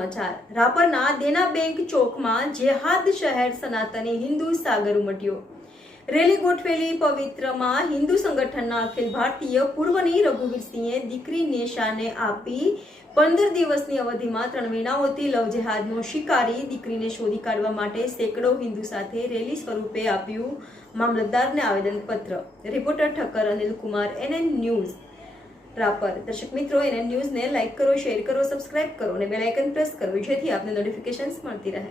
સમાચાર રાપરના દેના બેંક ચોકમાં જેહાદ શહેર સનાતની હિન્દુ સાગર ઉમટ્યો। રેલી ગોઠવેલી પવિત્રમાં હિન્દુ સંગઠનના અખિલ ભારતીય પૂર્વની રઘુવીરસિંહે દીકરી નેશાને આપી 15 દિવસની અવધિમાં 3 મહિનાઓથી લવ જેહાદનો શિકારી દીકરીને શોધી કાઢવા માટે સેંકડો હિન્દુ સાથે રેલી સ્વરૂપે આપ્યું મામલતદારને આવેદનપત્ર। Reporter Thakkar Anil Kumar, NN news Rapar. દર્શક મિત્રો, NN ન્યૂઝને લાઈક કરો, શેર કરો, સબસ્ક્રાઇબ કરો અને બેલ આઇકન પ્રેસ કરો જેથી આપને નોટિફિકેશન્સ મળતી રહે।